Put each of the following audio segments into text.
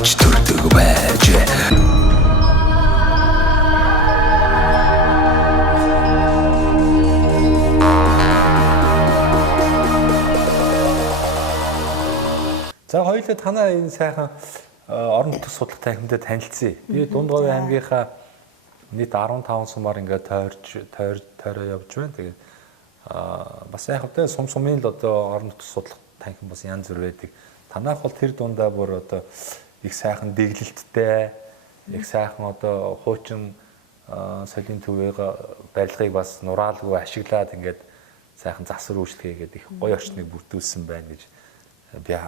авч төрдөг байж. За хоёулаа танаа энэ сайхан орон нутгийн судлах танхимтай танилцъя. Би Дундгавь аймгийнхаа нийт 15 сумаар ингээд тойроо явж байна. Тэгээд бас яг хэвээр сумын л одоо орон нутгийн судлах танхим бас янз бүр байдаг. Танах бол тэр дундаа бүр одоо их сайхан дэглэлттэй, их сайхан одоо хуучин соёлын төвийн барилгыг бас нураалгүй ашиглаад ингээд сайхан засвар үйлчлэгээд их гоё орчныг бүрдүүлсэн байна гэж би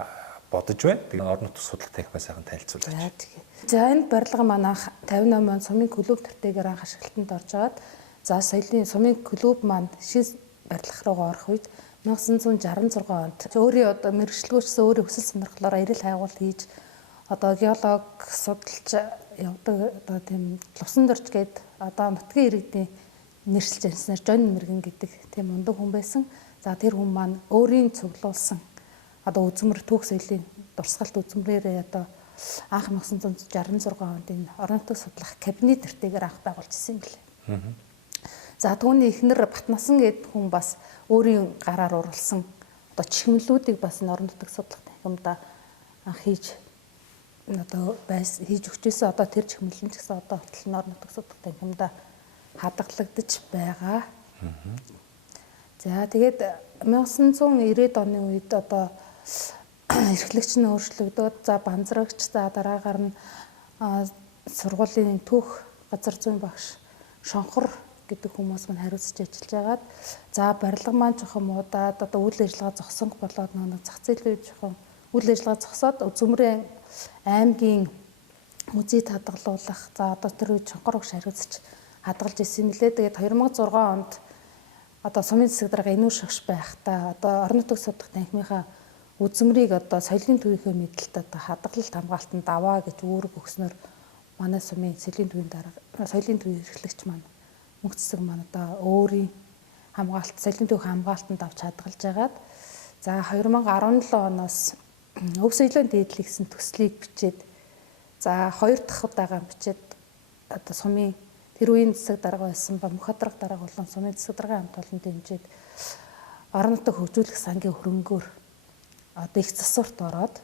бодож байна. Тэгээ орон нутгийн судлах танхимаа сайхан танилцуулаач. За энэ барилга манайх 58 он сумын клуб тертээр анх ашиглалтанд орж агаад за соёлын сумын клуб маань шин барилга руу орох үед 1966 онд өөрийн одоо мэргэжлгөөчсөн өөрийн хүсэл сонирхлоор эрэл хайгуул хийж одоо геолог судалж явдаг одоо тийм Лувсан дорж гээд одоо нутгийн иргэдийн нэршилж ярьснаар Жон Мэргэн гэдэг тийм ундаг хүн байсан. За тэр хүн маань өөрийн цуглуулсан одоо үзмэр түүх соёлын дурсгалт үзмрээрээ одоо анх 1966 онд энэ орон нутгийн судлах кабинет тертээр анх байгуулж ирсэн юм билээ. За түүний эхнэр Батнасан гэдэг хүн бас өөрийн гараар урлсан одоо чихмэлүүдийг бас орон нутгийн судлах танхимдаа анх хийж өгчээсэн. Одоо тэр чихмэл нь ч гэсэн одоо хүртэл орон нутгийн судлах танхимдаа хадгалагдаж байгаа. За тэгээд 1990-ад оны үед одоо эрхлэгч нь өөрчлөгдөөд за банзрагч за дараагаар нь сургуулийн түүх газар зүйн багш Шонхор гэдэг хүмүүс маань хариуцж ажиллаж байгаад за барилга маань жоохон муудаад одоо үйл ажиллагаа зогсонг болоод нэг зах зээл жоохон үйл ажиллагаа зогсоод Үзмрийн аймгийн музейд хадгалуулах за одоо тэр үед Шонхор багш хариуцж хадгалж ирсэн мөлий. Тэгээд 2006 онд одоо сумын засаг дарга Энүү шагш байхдаа одоо орон нутгийн судлах танхимынхаа үзмрийг одоо соёлын төвийнхөө мэдлэлд одоо хадгалалт хамгаалтанд аваа гэж үүрэг өгснөөр манай сумын соёлын төвийн дарга соёлын төвийн эрхлэгч маань мөнх цэцэг маань одоо өөрийн хамгаалалт соёлын төвийн хамгаалтанд авч хадгалж байгаад за 2017 оноос өв соёлын дээдлэг гэсэн төслийг бичээд за 2 дахь удаага бичээд одоо сумын тэр үеийн засаг дарга байсан ба мөнх хадрах дарга болон сумын засаг даргын хамт олон дэмжиж орон нутаг хөгжүүлэх сангийн хөрөнгөөр одоо их засварт ороод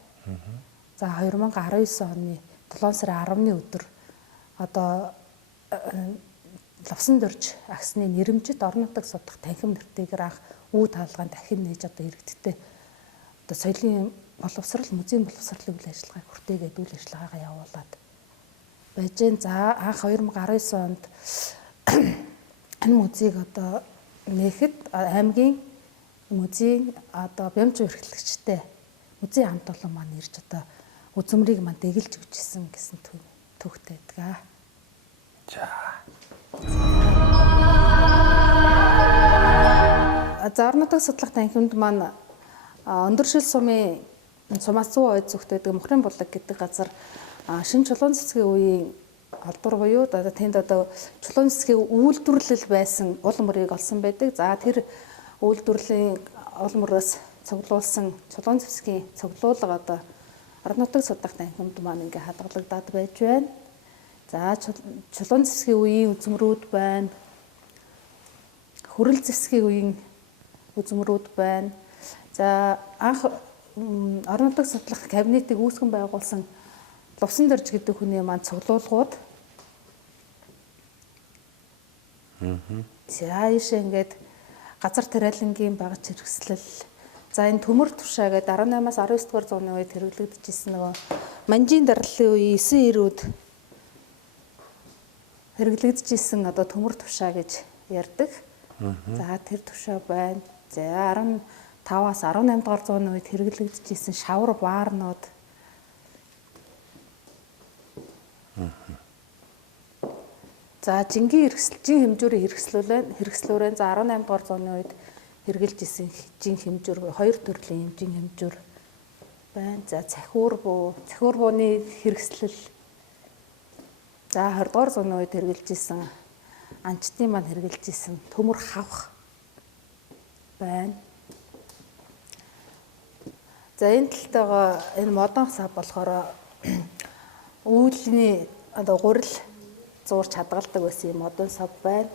за 2019 оны 7 сарын 10-ны өдөр одоо Лувсан дорж агсны нэрэмжит орон нутаг судлах танхим нэртэйгээр анх үе таалгаанд дахин нээж одоо иргэдтэй одоо соёлын боловсрал музейн боловсролын үйл ажиллагааг хүртээгээд үйл ажиллагаагаа явуулаад байж гэн. За анх 2019 онд энэ музейг одоо нээхэд аймгийн музейн одоо бямж эрхлэгчтэй музейн хамт олон маань ирж одоо үзмрийг маань дэглэж өгчсэн гэсэн төвхтэй байдаг. За. За орон нутгийн судлах танхимд маань өндөршил сумын сумаас 100 ойд зүгтээдэг Мухрын булаг гэдэг газар шинэ чулуун цэцгийн үеийн олдвор буюу одоо тэнд одоо чулуун цэцгийн үйлдвэрлэл байсан улмөрийг олсон байдаг. За тэр үйлдвэрлэлийн олмороос цуглуулсан чулуун цэцгийн цуглуулга одоо орон нутгийн судлах танхимд маань ингээ хадгалагдаад байж байна. За чулуун цэцгийн үеийн үзмрүүд байна. Хүрэл цэцгийн үеийн үзмрүүд байна. За анх орон нутгийн судлах кабинетыг үүсгэн байгуулсан Лувсан дорж гэдэг хүний маань цуглуулгууд. За ийшээ ингээд газар тариалангийн багц хэрэгслэл. За энэ төмөр тушаа гэдэг 18-аас 19 дугаар зууны үед хэрэглэгдэжсэн нөгөө манжийн дардлын үеийн 9 эрүүд хэрэглэгдэжсэн одоо төмөр тушаа гэж ярьдаг. За тэр тушаа байна. За 15-аас 18 дугаар зууны үед хэрэглэгдэжсэн шавар баарнууд. За жингийн хэмжүүрийн хэрэгслүүрэн за 18 дугаар зууны үед хэрэгжилж исэн жин хэмжүүр хоёр төрлийн жин хэмжүүр байна. За цахиур бууны хэрэгслэл за 20 дугаар зууны үед хэрэгжилж исэн анчтын маань хэрэгжилж исэн төмөр хавх байна. За энэ талтайгаа энэ модон сав болохоор үүлний одоо гурил зуурч хадгалдаг байсан юм одон сав байна.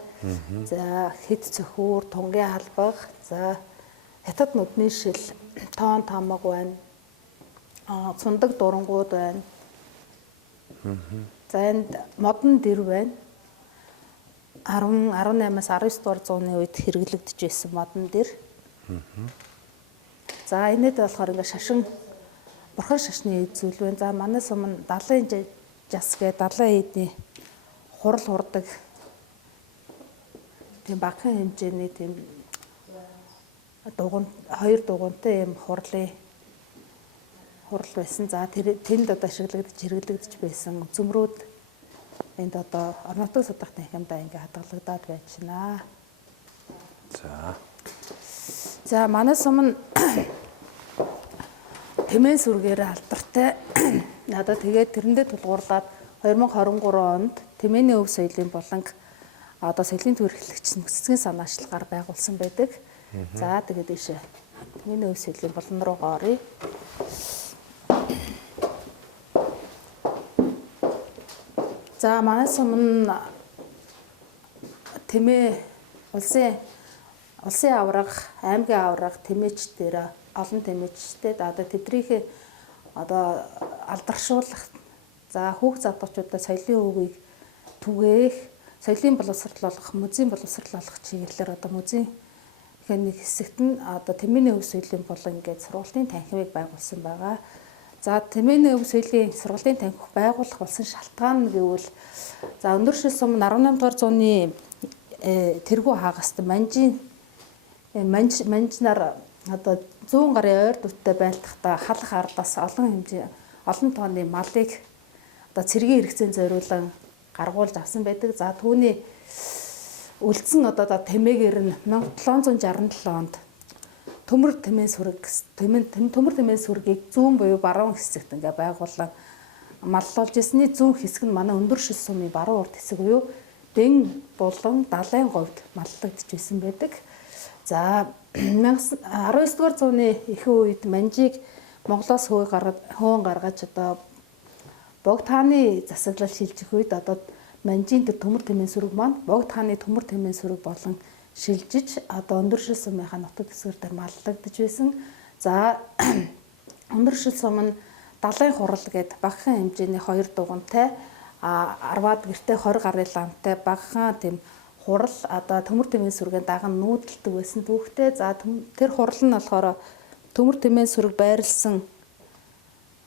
За хэд цөхүүр, тунгийн халбаг, за хятад нүдний шил, тоон тамаг байна. Цундаг дурангууд байна. За энд модон дэр байна. 18-аас 19 дугаар зууны үед хэрэглэгдэж байсан модон дэр. За энэд болохоор ингээ шашин бурхан шашны эд зүйл байна. За манай сум 70 жас гэ 70 эдний хурал хурдаг. Тийм багахан хэмжээний тийм хоёр дугуйнтай юм хурал байсан. За тэнд одоо хэрэглэгдэж байсан зөмрүүд энд одоо орон нутгийн судлах танхимдаа ингээ хадгалагдаад байж байна. За манай сум нь тэмээ сүргээр алдартай. Надад тэгээд тэрэндээ тулгуурлаад 2023 онд тэмээний өв соёлын болонг одоо соёлын төр эрхлэгч нөхцөлийн санаачлагаар байгуулсан байдаг. За тэгээд ийшээ тэмээний өв соёлын болон руугаа оръё. За манай сум нь тэмээ улсын авраг, аймгийн авраг тэмээчдээр олон тэмээчтэй одоо тэднийг одоо алдаршуулах за хүүхд залуучуудад соёлын өвгийг түгээх, соёлын боловсролуулах, музейн боловсролуулах чиглэлээр одоо музейн нэг хэсэгт нь одоо тэмээний өв соёлын болон ингээд сургалтын танхимыг байгуулсан байгаа. За тэмээний өв соёлын сургалтын танхим байгуулах болсон шалтгаан гэвэл за өндөр шил сум 18 дугаар зууны тэргүү хаагаст манжнаар одоо 100 гарын ойр дүртэй байлдахдаа халах ардаас олон тооны малыг одоо цэргийн хэрэгцээнд зориулан гаргуулж авсан байдаг. За түүний үлдсэн одоо тэмээгээр нь 1767 онд төмөр тэмээ сүргийг зүүн буюу баруун хэсэгт ингээ байгуулан маллуулж ирсний зүүн хэсэг нь манай өндөр шил сумын баруун урд хэсэг буюу Дэн болон Далайн говьд маллагдж байсан байдаг. За 19 дугаар зууны ихэнх үед манжийг Монголоос хөөн гаргаж одоо богд хааны засаглал шилжих үед одоо манжийн тэр төмөр тэмээ сүрэг маань богд хааны төмөр тэмээ сүрэг болон шилжиж одоо өндөр шил сумынхаа нутаг дэсгэр дээр маллагдж байсан. За өндөр шил сум нь далайн хурал гээд багахан хэмжээний хоёр дугуйнтай 10-аад гэртээ 20 гарын ламтай багахан тийм хурал одоо төмөр тэмээ сүргийн даган нүүдэлдэг байсан түүхтэй. За тэр хурал нь болохоор төмөр тэмээ сүрэг байрлсан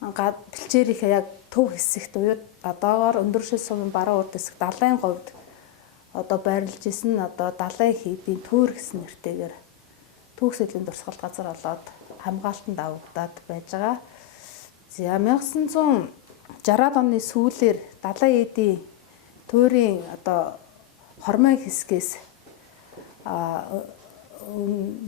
бэлчээрийнхээ яг төв хэсэгт буюу одоогоор өндөр шил сумын баруун урд хэсэг далайн говьд одоо байрлаж исэн одоо далайн хийдийн түүр гэсэн нэртэйгээр түүх соёлын дурсгалт газар болоод хамгаалтанд авагдаад байж байгаа. За 1960-аад оны сүүлээр далайн эдийн туурийн одоо хормой хэсгээс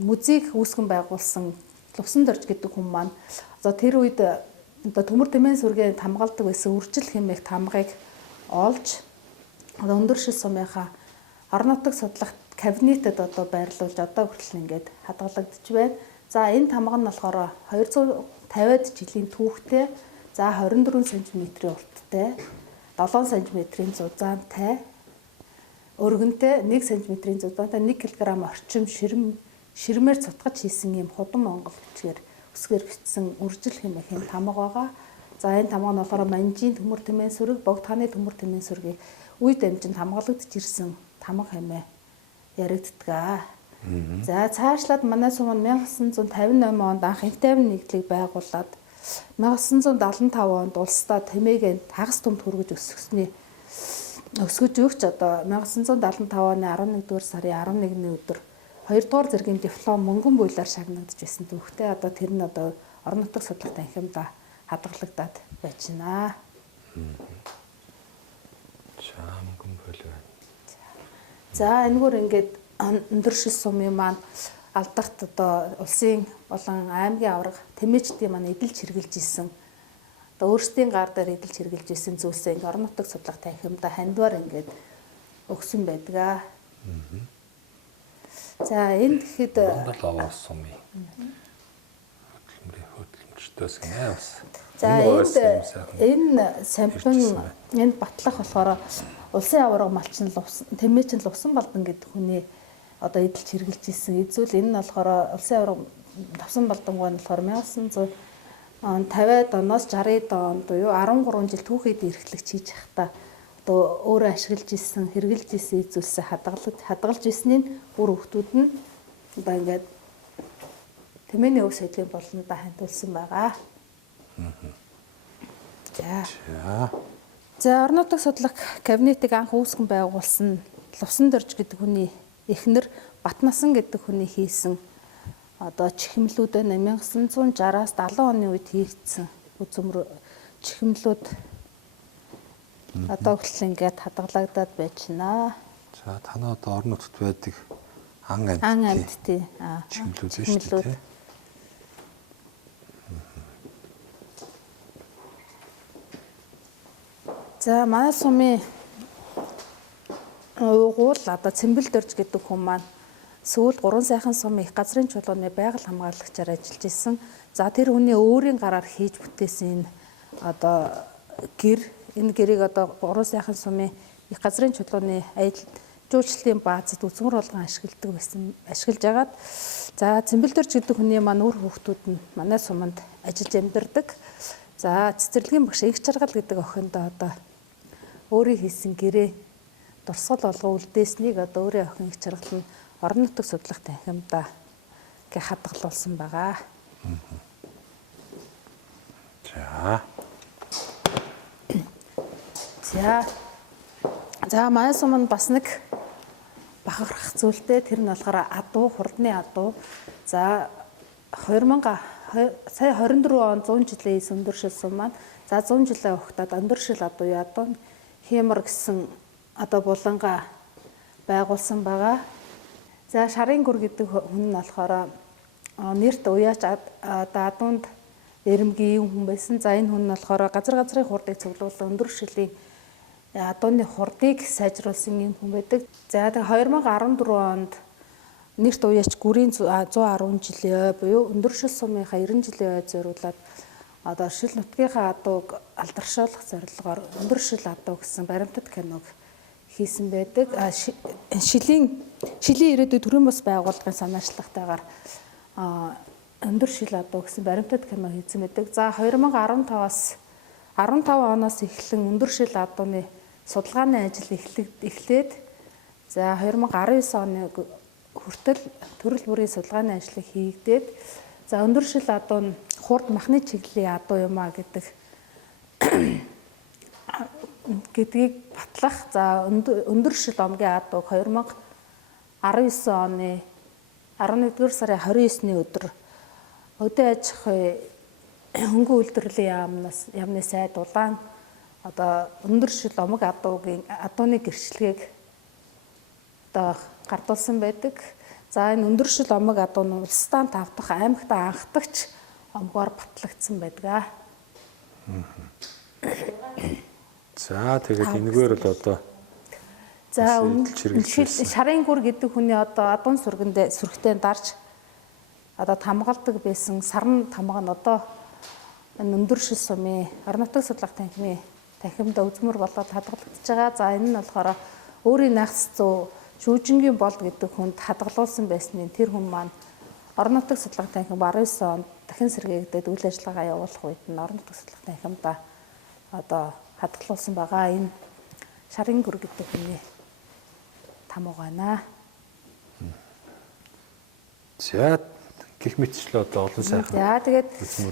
музейг үүсгэн байгуулсан Лувсан дорж гэдэг хүн маань одоо тэр үед одоо төмөр тэмээ сүргийн хамгаалдаг байсан үржил хэмээх тамгыг олж одоо өндөр шил сумынхаа орон нутаг судлах кабинетэд одоо байрлуулж одоо хүртэл ингээд хадгалагдж байна. За энэ тамга нь болохоор 250-ад жилийн түүхтэй, за 24 см-ийн урттай, 7 см-ийн зузаантай, өргөнтэй 1 см-ийн зузаантай 1 кг орчим ширмээр цутгаж хийсэн юм худам монгол бичгээр үсгээр бичсэн үржил хэмээх юм тамга байгаа. За энэ тамга нь болохоор манжийн төмөр тэмээ сүрэг, богд хааны төмөр тэмээ сүргийг үе дамжинд хамгаалагдж ирсэн тамга хэмээн яригддаг. За цаашлаад манай сум нь 1958 онд анх инх тайван нэгдлийг байгуулад 1975 онд улсдаа тэмээгийн хагас түмд хүргэж өсгөж өгч одоо 1975 оны 11-р сарын 11-ний өдөр 2-р зэргийн диплом мөнгөн буйлаар шагнагдж байсан түүхтэй. Одоо тэр нь одоо орон нутаг судлах танхимдаа хадгалагдаад байж байна. Мөнгөн буйл байна. За энэгээр ингээд өндөр шил сумын маань алдарт одоо улсын болон аймгийн авраг тэмээчдийн маань эдэлж хэрглэж исэн. Одоо өөрсдийн гар дээр эдэлж хэрглэж исэн зүйлсээ ингээд орон нутаг судлах танхимдаа хандвар ингээд өгсөн байдаг. За энэ гэхэд Монгол аваа сумын хөдөлмөрийн Өчтөөс гинэ бас. За энэ сампин энэ батлах болохоор улсын аварга малчин тэмээчин лувсан балдан гэдэг хүний одоо эдэлж хэрглэж исэн эзүүл энэ нь болохоор улсын аварга давсан балданг нь болохоор 1950-ад оноос 60-ад он буюу 13 жил түүхэд эрхлэгч хийж байхдаа одоо өөрөө ашиглаж исэн хэрглэж исэн эзүүлсээ хадгалж иснийг бүр хүүхдүүд нь одоо ингээд тэмээний өв соёлын болондоо хандуулсан байгаа. За орон нутаг судлах кабинетыг анх үүсгэн байгуулсан Лувсан Дорж гэдэг хүний эхнэр Батнасан гэдэг хүний хийсэн одоо чихмлүүдээ 1960-аас 70 оны үед хийгдсэн үзмөр чихмлүүд одоо хүртэл ингээд хадгалагдаад байж байна. За танаа одоо орон нутгад байдаг ан амьд тий. Чихмлүүд шүү дээ. За манай сумын угуул одоо Цэмбэл Дорж гэдэг хүн маань сүүлд 3 сайхан сумын их газрын чулууны байгаль хамгаалагчаар ажиллаж исэн. За тэр хүний өөрийн гараар хийж бүтээсэн энэ одоо энэ гэрийг одоо 3 сайхан сумын их газрын чулууны жуулчлалын баазад үзмэр болгон ашиглаж агаад за Цэмбэл Дорж гэдэг хүний маань үр хүүхдүүд нь манай суманд ажиллаж амьдардаг. За цэцэрлэгийн багш Их Жаргал гэдэг охиндоо одоо өөрийн хийсэн гэрээ дурсгал болгоо үлдээснийг одоо өөрийн охин Их Жаргал нь орон нутаг судлах танхимдаа гэ хадгалуулсан байгаа. За манай суманд бас нэг бахархах зүйлтэй тэр нь болохоор адуу хурдны адуу. За 2000 сая 24 он 100 жилийн өндөршил сум маань за 100 жилийн хугацаанд өндөршил адуу ядуу хэмэр гэсэн одоо буланга байгуулсан байгаа. За Шарын гүр гэдэг хүн нь болохоор нэрт уяач адуунд эрэмгийн хүн байсан. За энэ хүн нь болохоор газрын хурдыг цуглуулсан өндөршилийн адууны хурдыг сайжруулсан юм хүн байдаг. За тэгээ 2014 онд нэрт уяач гүрийн 110 жилийн ой буюу өндөршил сумынхаа 90 жилийн ой зориулаад одоо шил нутгийнхаа адууг алдаршуулах зорилгоор өндөршил адуу гэсэн баримтат киног хийсэн байдаг. Шилийн ирээдүйд төрийн бас байгууллагын санаачлалтайгаар өндөршил адуу гэсэн баримтат кино хийсэн байдаг. За 2015 оноос эхлэн өндөршил адууны судалгааны ажил эхлээд за 2019 оны хүртэл төрөл бүрийн судалгааны ажлыг хийгдээд за өндөршил адуу нь хурд махны чиглэлийн адуу юм а гэдгийг батлах за өндөршил омгийн адууг 2019 оны 11-р сарын 29-ны өдөр өдөө аж ахуй хөнгөн үйлдвэрлэлийн яамны сайд улаан одоо өндөршил омог адууны гэрчлэгийг одоо гардуулсан байдаг. За энэ өндөршил омог адуу нь улсдаа 5 дахь аймагт анхдагч омгоор батлагдсан байдаг. За тэгээд энэгээр л одоо за Шарын гүр гэдэг хүний одоо адуун сүргтээ дарж одоо тамгалдаг байсан сарн тамга нь одоо энэ өндөршил сумын орон нутаг судлах танхимдаа үзмөр болоод хадгалагдаж байгаа. За энэ нь болохоор өөрийн нагц зүү Шүүжингийн болд гэдэг хүнд хадгалуулсан байсныг тэр хүн маань орон нутаг судлах танхим 19 онд дахин сэргээгдээд үйл ажиллагаа явуулах үед нь орон нутаг судлах танхимдаа одоо хадгалуулсан байгаа. Энэ Шарын гүр гэдэг хүний тамга байна. За гих мэтчлээ одоо олон сайхан. За тэгээд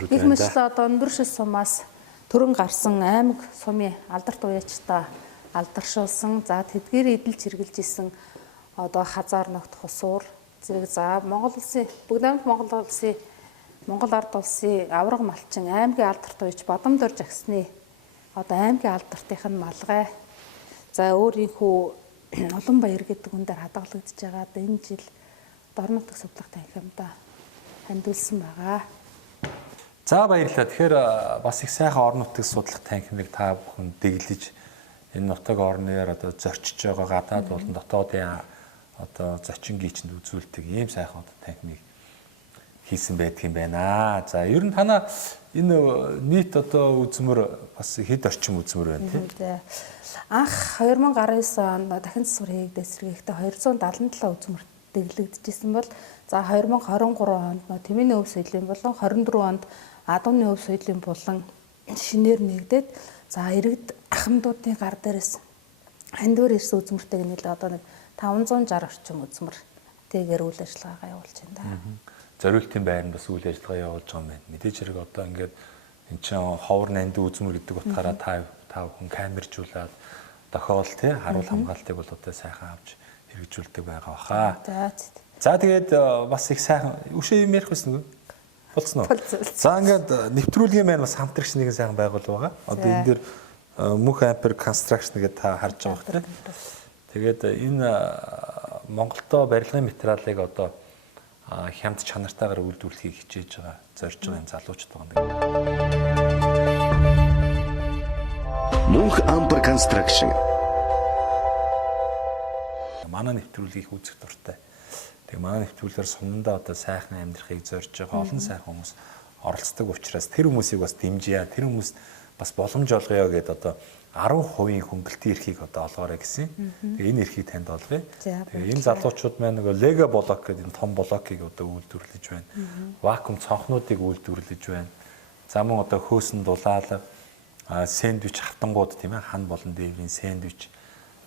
гих мэтчлээ одоо өндөршил сумаас төрөн гарсан аймаг сумын алдарт уяачтай алдаршуулсан. За тэдгээр эдэлж хэрглэж исэн одоо хазаар ногт хусуур зэрэг за Монгол улсын бүгд Монгол ард улсын авраг малчин аймгийн алдарт уяач Бадам Дорж агсны одоо аймгийн алдартынх нь малгай. За өөрийнхөө Улан Баяр гэдэг хүн дээр хадгалагдж байгаа. Энэ жил орон нутаг судлах танхимдаа хандуулсан байгаа. За баярлалаа. Тэгэхээр бас их сайхан орон нутаг судлах танхимыг та бүхэн дэглэж энэ нутаг орноор одоо зорчиж байгаа гадаад болон дотоодын одоо зочин гүйчэнд үзүүлдэг ийм сайхан одоо танхимыг хийсэн байдаг юм байна. За ер нь танаа энэ нийт одоо үзмөр бас хэд орчим үзмөр байна тийм. Анх 2019 онд дахин засвар хийгдээ сэргээхдээ 277 үзмэр дэглэгдэжсэн бол за 2023 онд Тэмээний өв соёлын болон 24 онд Адууны өв соёлын болон шинээр нэгдээд за иргэд ахмадуудын гар дээрээс хандвар ирсэн үзмэртэйг нийлээ одоо нэг 560 орчим үзмэр тэгээр үйл ажиллагаагаа явуулж байна. Зориултын байранд бас үйл ажиллагаа явуулж байгаа юм байна. Мэдээж хэрэг одоо ингээд эн чинь ховор нанд үзмэр гэдэг утгаараа та бүхэн камержуулаад дохиол тий харуул хамгаалтыг бол одоо сайхан авч хэрэгжүүлдэг байгаа баха. За тэгээд бас их сайхан өшөө юм ярих байсан үү? Болцсон уу? За ингээд нэвтрүүлгийн маань бас хамтрагч нэгэн сайхан байгуул байгаа. Одоо энэ дээр Мөнх Ампер Construction гэдэг та харж байгаа хэрэг. Тэгээд энэ Монголдо барилгын материалыг одоо хямд чанартайгаар үйлдвэрлэхийг хичээж байгаа, зорж байгаа юм залуучууд байгаа. Мөнх Ампер Construction манай нэвтрүүлгийг үзэх дуртай. Тэгээ манай нэвтрүүлгээр сумдаа одоо сайхан амьдрахыг зорж байгаа олон сайхан хүмүүс оролцдог учраас тэр хүмүүсийг бас дэмжийе. Тэр хүмүүс бас боломж олгоё гэдээ одоо 10% хөнгөлтийн эрхийг одоо олгоорой гэсэн. Тэгээ энэ эрхийг танд олгоё. Тэгээ энэ залуучууд маань нөгөө Лего блок гэдэг энэ том блокийг одоо үйлдвэрлэж байна. Вакуум цонхнуудыг үйлдвэрлэж байна. За мөн одоо хөөсөн дулаалга, сэндвич хавтангууд тийм ээ, хан болон дээврийн сэндвич.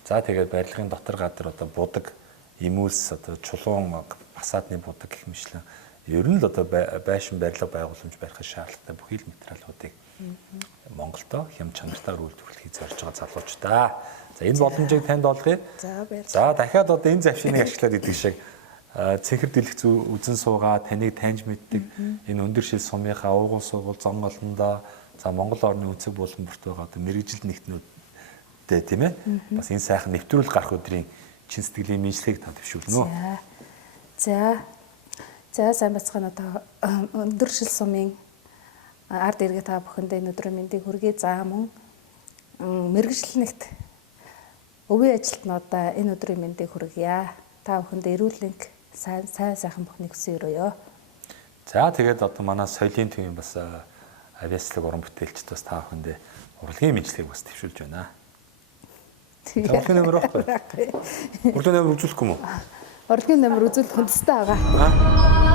За тэгээд барилгын дотор гадар одоо будаг, эмүүлс одоо чулуун фасадны будаг гэх мэтлэн ер нь л одоо байшин барилга байгууламж барихад шаардлагатай бүхий л материалуудыг Монголдо хямд чанартайгаар үйлдвэрлэхийг зорж байгаа залуучдаа. За энэ боломжийг танд олгоё. За дахиад одоо энэ завшиныг ашиглаад идэх шиг цэнхэр дэлгэц үзэн суугаа таныг таньж мэддэг энэ өндөр шил сумынхаа уугуул сургууль зон олондоо за Монгол орны өнцөг буланбарт байгаа одоо мэрэгжил нэгтнүүдтэй тийм ээ. Бас энэ сайхан нэвтрүүл гарах өдрийн чин сэтгэлийн мэдлэгийг та төвшүүлнэ. За сайн бацхан одоо өндөр шил сумын ард иргэ та бүхэндээ энэ өдрийн мэндийг хүргэе. За мөн мэрэгжил нэгт өвийн ажилтнуудаа энэ өдрийн мэндийг хүргье. Та бүхэндээ эрүүл мэнг сайхан бүхнийг хүсэн өрөөё. За тэгээд одоо манай соёлын төвийн бас авиаслаг уран бүтээлчд бас та бүхэндээ урлагийн мэдлэгийг бас төвшүүлж байна. Урлагийн нэмэр байхгүй. Урлагийн нэмэр үзүүлэхгүй мүү? Урлагийн нэмэр үзүүлэх хүндэстэй байгаа.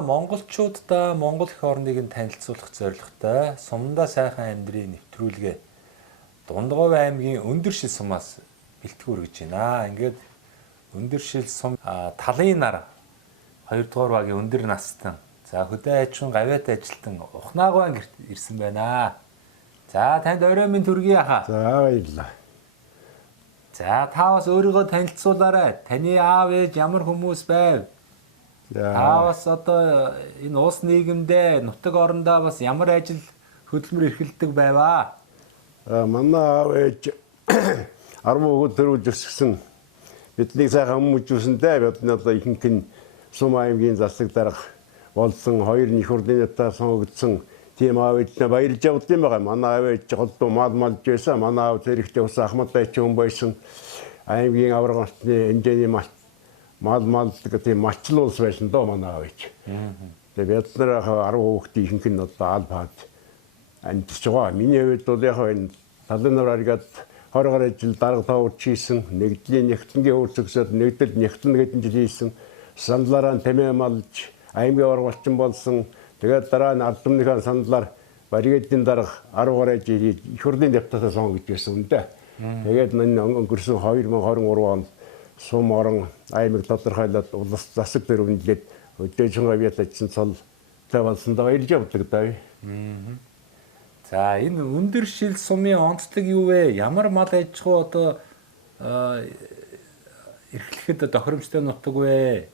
монголчуудаа Монгол эх орныг нь танилцуулах зорилготой Сумдаа сайхан амьдрийн нэвтрүүлгээ Дундгов аймгийн Өндөршил сумаас бэлтгэр гэж байна. Ингээд Өндөршил сум талын нар 2 дугаар багийн өндөр настан за хөдөө аж ахуйн гавьяатай ажилтан Ухнаагван гэрт ирсэн байна. За танд орой минь төргий хаа. За баярлалаа. За та бас өөрийгөө танилцуулаарай. Таны аав ээж ямар хүмүүс байв? За Та бас одоо энэ улс нийгэмдээ нутаг орондоо бас ямар ажил хөдөлмөр эрхэлдэг байваа? манай аав ээж 10 хүүхэд төрүүлж өсгсөн. Бидний сайхан хүмүүжүүлсэндээ бидний одоо ихэнх нь Сум аймгийн засаг дарга болсон 2 их ордынатаа сонгогдсон тийм аав ээжнээ баярлж явд юм байгаа. Манай аав ээж голдуу мал малж байсан. Манай аав зэрэгтэй ус Ахмад байж хүн байсан. Аймгийн аврагчны хэмжээний мал гэдэг тийм малчлуулс байсан доо манай аав ээж. Тэгээд бид нар 10 хүүхдийн ихэнх нь одоо албаад амьдч байгаа. Миний хувьд бол яг энэ талын нараад 20 гаруй жил дарга тавууч хийсэн, нэгдлийн нэгтлэнгийн хөрсөксөд нэгдэл нэгтлэн гэдэг жил хийсэн. Сандлаараа тэмээ малж, аймгийн аврагчин болсон. Тэгээд дараа нь ардмныхаа сандлаар баригдын дарга 10 гаруй жил их хурлын депутатаас сонгогдож байсан үнэндээ. Тэгээд өнгөрсөн 2023 онд Сум орон аймаг тодорхойлоод улс засаг дээр үнэлээд өдөөжин гавьяат ажин цол тавалсандаа ирж явдаг даа. За энэ Өндөршил сумын онцлог юу вэ? Ямар мал аж ахуй одоо эрхлэхэд тохиромжтой нутаг вэ?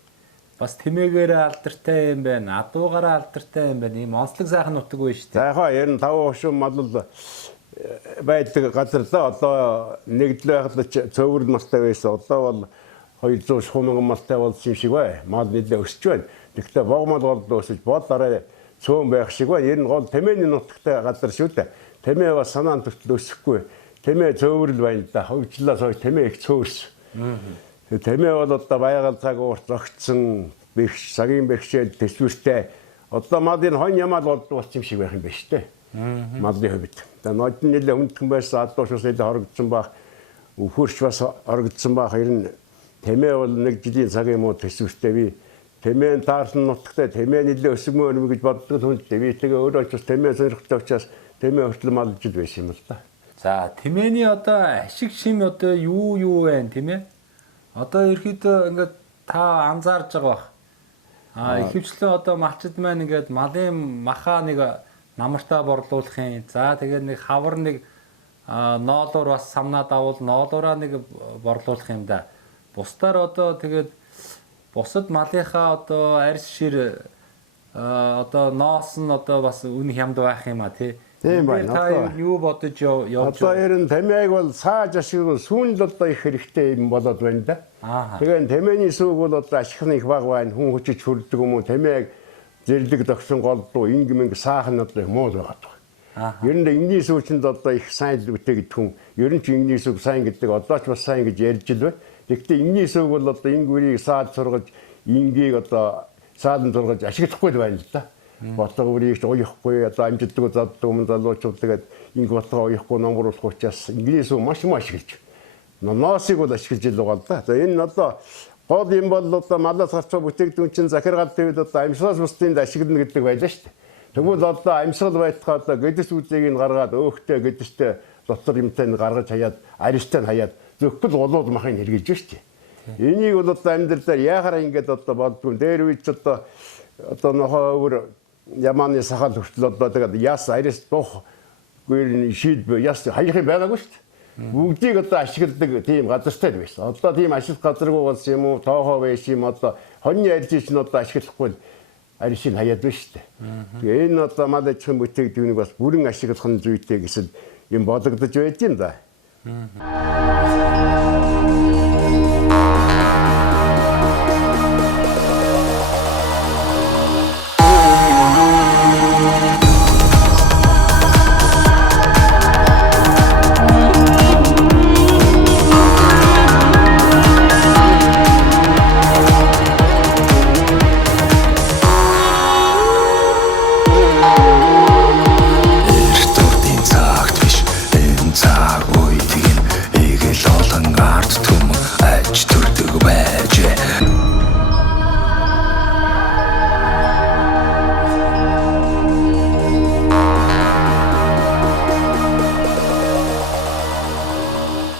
Бас тэмээгээр алдартай юм байна. Адуугаараа алдартай юм байна. Ийм онцлог сайхан нутаг вэ шүү дээ. За яхаа ер нь 5 хошин мал байдаг газар да одоо нэгдлээ хадаж цөөвөр малтай байсан. Одоо бол 200 мянган малтай болсон юм шиг бай. Мал нэлээ өсөж байна. Тэгэхдээ бог мал бол өсөж бод дараа цөөн байх шиг бай. Ер нь гол тэмээний нутагтай газар шүү дээ. Тэмээ бас санаан төртөл өсөхгүй. Тэмээ цөөвөрл байна да. Хөгжлөөс хойш тэмээ их цөөрс. Тэмээ бол одоо байгаль цаг уурт зогтсон бэрх цагийн бэрхшээл төсвөртэй. Одоо малын хон ямаал болдог болсон юм шиг байх юм байна шүү дээ. Малын хувьд. Тэгээ нод нэлээ хүндхэн байсан адууш ус нэлээ хорогдсон баг. Өвхөрч бас хорогдсон баг. Ер нь тэмээ бол нэг жилийн цагийн муу төсвөртэй би тэмээ таарсан нутагтай тэмээ нэлээ өсгмөө юм гэж боддог хүнтэй. Би тэгээ өөрөө ч бас тэмээ сонирхолтой учраас тэмээ хүртэл малж ил байсан юм л да. За тэмээний одоо ашиг шим одоо юу вэ тийм ээ? Одоо ерөөдөө ингээд та анзаарж байгаа бах. Ихэвчлэн одоо малчид маань ингээд малын махаа нэг намартаа борлуулах юм. За тэгээд нэг хавар нэг ноолоор бас самнаа давуул ноолоороо нэг борлуулах юм да. Бусдаар одоо тэгээд бусад малынхаа одоо арьс шир одоо ноос нь одоо бас үн хямд байх юм а тий. Тийм байна. Та юу бодож явж одоо ер нь тэмээг бол сааж ашиглах сүүнд одоо их хэрэгтэй юм болоод байна да. Тэгээд тэмээний сүүг бол одоо ашиг нь их баг байна. Хүн хүчиж хүрдэг юм уу тэмээг зэрлэг тогсон голдуу инг саахан одоо их муу байгаад байна. Ер нь ингийн сүүчэнд одоо их сайн үтэй гэдэг хүн ер нь ч ингийн сүүг сайн гэдэг одоо ч бас сайн гэж ярьж л байна. Тэгэхдээ ингийн сүүг бол одоо инг үрийг саад сургаж ингийг одоо саадан сургаж ашиглахгүй байна л да. Бодлого үрийг уяхгүй одоо амжилтгүй заддаг юм залуучууд тэгээд инг бодлого уяхгүй номруулах учраас ингийн сүүг маш ашиглаж. Ноосыг бол ашиглаж л байгаа л да. За энэ одоо гол юм бол одоо малаас гарцаа бүтээгдэхүүн чинь захиргаал тавьд одоо амьсгалаас бусдын ашиглана гэдэг байлаа шүү дээ. Тэгвэл одоо амьсгал байтугай одоо гэдэс үзээг нь гаргаад өөхтэй гэдэстэй дотор юмтай нь гаргаж хаяад аристтай нь хаяад зөвхөн улууд махыг хэрэгжилж шүү дээ. Энийг бол одоо амьдралаар яахаар ингэж одоо боддгоо дээр үеч одоо нохоо ямааны сахал хүртэл одоо тэгээд яс арист дух гүрний шийдбэ яс хаях юм байгаагүй шүү дээ. Бүгдийг одоо ашигладаг тийм газартай байсан. Одоо тийм ашиглах газаргүй болсон юм уу? Тоохоо байсан юм одоо хоньны арьсч нь одоо ашиглахгүй арьсыг хаяад байна шүү дээ. Тэгээ энэ одоо мал аж ахуйн бүтээгдэхүүнийг бас бүрэн ашиглах нь зүйтэй гэсэн юм бодогдож байж юм да.